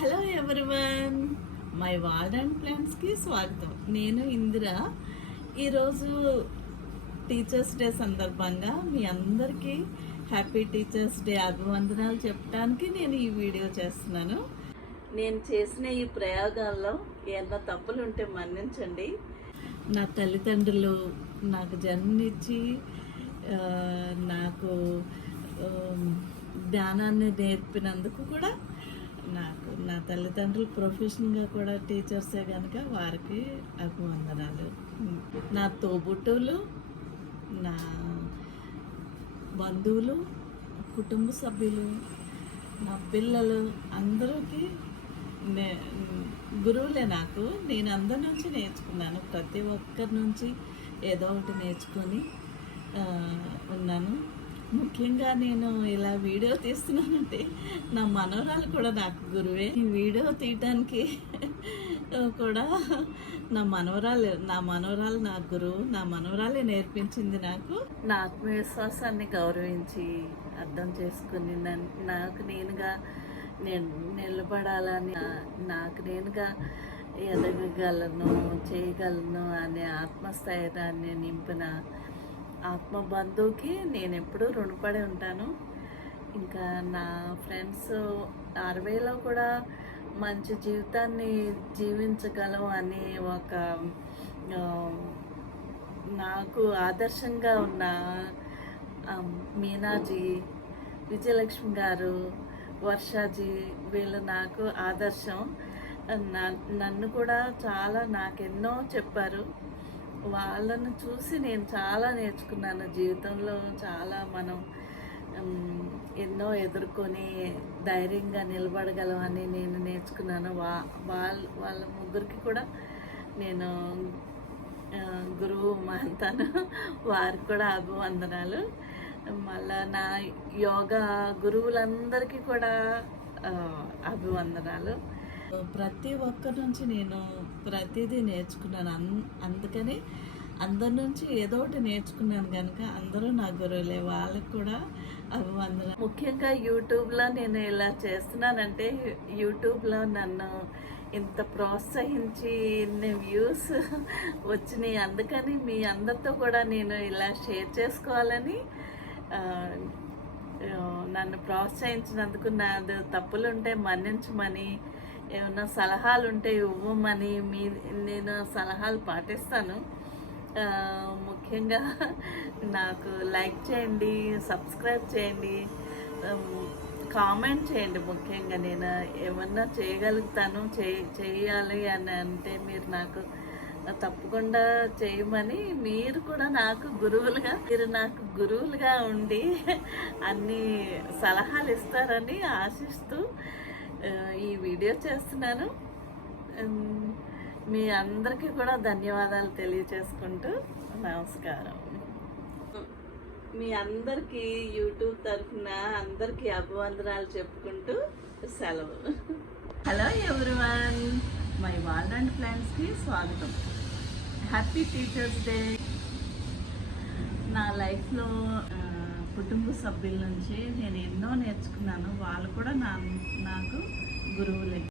Hello everyone, my ward and ప్లాన్స్కి స్వాగతం. నేను ఇందిర. ఈరోజు టీచర్స్ డే సందర్భంగా మీ అందరికీ హ్యాపీ టీచర్స్ డే అభివందనాలు చెప్పడానికి నేను ఈ వీడియో చేస్తున్నాను. నేను చేసిన ఈ ప్రయోగాల్లో ఏమన్నా తప్పులు ఉంటే మన్నించండి. నా తల్లిదండ్రులు నాకు జన్మనిచ్చి నాకు జ్ఞానాన్ని నేర్పినందుకు కూడా నా తల్లిదండ్రులు ప్రొఫెషన్గా కూడా టీచర్సే కనుక వారికి అభివందనాలు. నా తోబుట్టువులు, నా బంధువులు, కుటుంబ సభ్యులు, నా పిల్లలు అందరికీ గురువులే నాకు. నేను అందరి నుంచి నేర్చుకున్నాను. ప్రతి ఒక్కరి నుంచి ఏదో ఒకటి నేర్చుకొని ఉన్నాను. ముఖ్యంగా నేను ఇలా వీడియో తీస్తున్నానంటే నా మనవరాలు కూడా నాకు గురువే. ఈ వీడియో తీయటానికి కూడా నా మనవరాలు నా గురువు. నా మనవరాలే నేర్పించింది నాకు. నా ఆత్మవిశ్వాసాన్ని గౌరవించి అర్థం చేసుకుని నాకు నేనుగా నేను నిలబడాలని, నాకు నేనుగా ఎదగగలను, చేయగలను అనే ఆత్మస్థైర్యాన్ని నింపిన ఆత్మబంధువుకి నేను ఎప్పుడూ రుణపడి ఉంటాను. ఇంకా నా ఫ్రెండ్స్ 60లో కూడా మంచి జీవితాన్ని జీవించగలం అని ఒక నాకు ఆదర్శంగా ఉన్న మీనాజీ, విజయలక్ష్మి గారు, వర్షాజీ వీళ్ళు నాకు ఆదర్శం. నన్ను కూడా నాకెన్నో చెప్పారు. వాళ్ళను చూసి నేను చాలా నేర్చుకున్నాను. జీవితంలో చాలా మనం ఎన్నో ఎదుర్కొని ధైర్యంగా నిలబడగలం అని నేను నేర్చుకున్నాను. వాళ్ళ ముగ్గురికి కూడా నేను గురువు అంతాను. వారికి కూడా అభివందనాలు. మళ్ళా నా యోగా గురువులందరికీ కూడా అభివందనాలు. ప్రతి ఒక్కరి నుంచి నేను ప్రతిదీ నేర్చుకున్నాను. అందుకని అందరి నుంచి ఏదో ఒకటి నేర్చుకున్నాను కనుక అందరూ నా గురువులే. వాళ్ళకి కూడా అభివందన. ముఖ్యంగా యూట్యూబ్లో నేను ఇలా చేస్తున్నానంటే యూట్యూబ్లో నన్ను ఇంత ప్రోత్సహించి ఇన్ని వ్యూస్ వచ్చినాయి. అందుకని మీ అందరితో కూడా నేను ఇలా షేర్ చేసుకోవాలని, నన్ను ప్రోత్సహించినందుకు నాది తప్పులుంటే మన్నించమని, ఏమైనా సలహాలు ఉంటే ఇవ్వమని నేను సలహాలు పాటిస్తాను. ముఖ్యంగా నాకు లైక్ చేయండి, సబ్స్క్రైబ్ చేయండి, కామెంట్ చేయండి. ముఖ్యంగా నేను ఏమన్నా చేయగలుగుతాను, చేయాలి అని అంటే మీరు నాకు తప్పకుండా చేయమని, మీరు కూడా నాకు గురువులుగా ఉండి అన్ని సలహాలు ఇస్తారని ఆశిస్తూ ఈ వీడియో చేస్తున్నాను. మీ అందరికీ కూడా ధన్యవాదాలు తెలియచేసుకుంటూ నమస్కారం. మీ అందరికీ యూట్యూబ్ తరఫున అందరికీ అభివందనాలు చెప్పుకుంటూ సెలవు. Hello everyone, my ward and ప్లాన్స్కి స్వాగతం. Happy teachers day. నా లైఫ్లో కుటుంబ సభ్యుల నుంచి నేను ఎన్నో నేర్చుకున్నాను. వాళ్ళు కూడా నాకు గురువులే.